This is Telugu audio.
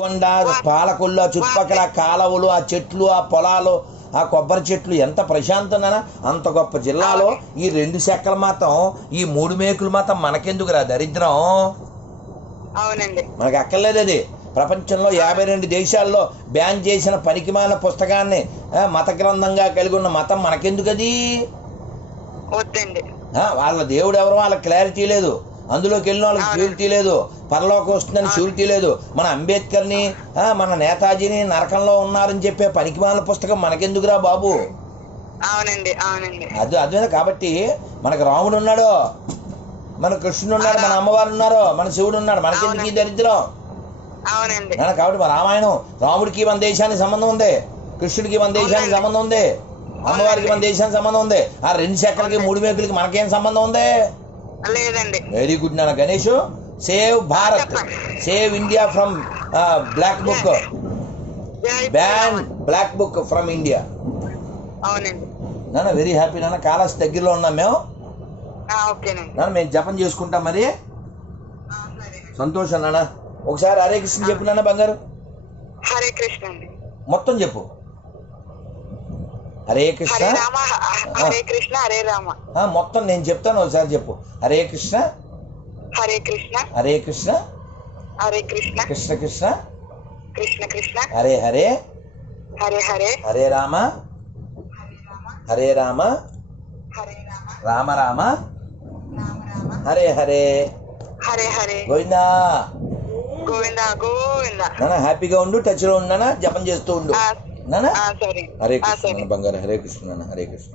కొండ పాలకొల్లు చుట్టుపక్కల కాలవలు ఆ చెట్లు ఆ పొలాలు ఆ కొబ్బరి చెట్లు ఎంత ప్రశాంతమైన అంత గొప్ప జిల్లాలో ఈ 2 శాఖలు మాత్రం ఈ 3 మేకులు మాత్రం మనకెందుకురా దరిద్రం. అవునండి, మనకు అక్కర్లేదు. అది ప్రపంచంలో 52 దేశాల్లో బ్యాన్ చేసిన పనికిమాలిన పుస్తకాన్ని మత గ్రంథంగా కలిగి ఉన్న మతం మనకెందుకు? అది వద్దండి. వాళ్ళ దేవుడు ఎవరో వాళ్ళకి క్లారిటీ లేదు, అందులోకి వెళ్ళిన వాళ్ళకి ప్యూరిటీ లేదు, పరలోకం వస్తుందని ప్యూరిటీ లేదు. మన అంబేద్కర్ని మన నేతాజీని నరకంలో ఉన్నారని చెప్పే పనికిమాలిన పుస్తకం మనకెందుకురా బాబు? అవునండి, అవునండి. అదే కాబట్టి మనకు రాముడు ఉన్నాడు, మన కృష్ణుడు ఉన్నాడు, మన అమ్మవారు ఉన్నారు, మన శివుడు ఉన్నాడు, మనకెందుకు ఈ దరిద్రం? అవునండి. కాబట్టి మన రామాయణం రాముడికి మన దేశానికి సంబంధం ఉంది, కృష్ణుడికి మన దేశానికి సంబంధం ఉంది, అమ్మవారికి మన దేశానికి సంబంధం ఉంది. ఆ 2 శాఖలకి 3 మేకులకి మనకేం సంబంధం ఉంది? లేదండి. వెరీ గుడ్ నాన్న Ganesh. Save Bharat, save India from black book, ban black book from India. అవునండి నాన్న వెరీ హ్యాపీ నాన్న. కాలాస్ దగ్గరలో ఉన్నాం మేము. ఓకేనండి నాన్న మేము జపం చేసుకుంటాం మరి. సంతోషం నాన్న. ఒకసారి హరే కృష్ణ చెప్పు నాన్న బంగారు. హరే కృష్ణ అండి. మొత్తం చెప్పు. హరే కృష్ణ, హరే రామ, హరే కృష్ణ, హరే రామ. మొత్తం నేను చెప్తాను, ఒకసారి చెప్పు. హరే కృష్ణ, హరే కృష్ణ, హరే కృష్ణ, హరే కృష్ణ, కృష్ణ కృష్ణ, కృష్ణ కృష్ణ, హరే హరే, హరే హరే, హరే రామ, హరే రామ, హరే రామ, రామ రామ, రామ రామ, హరే హరే, హరే హరే, గోవిందా. గోవింద గోవింద. నాన్న హ్యాపీగా ఉండు, టచ్ లో ఉన్నానా, జపం చేస్తూ ఉండు నాన్న. సరే. హరే కృష్ణ బంగారు. హరే కృష్ణ నాన్న. హరే కృష్ణ.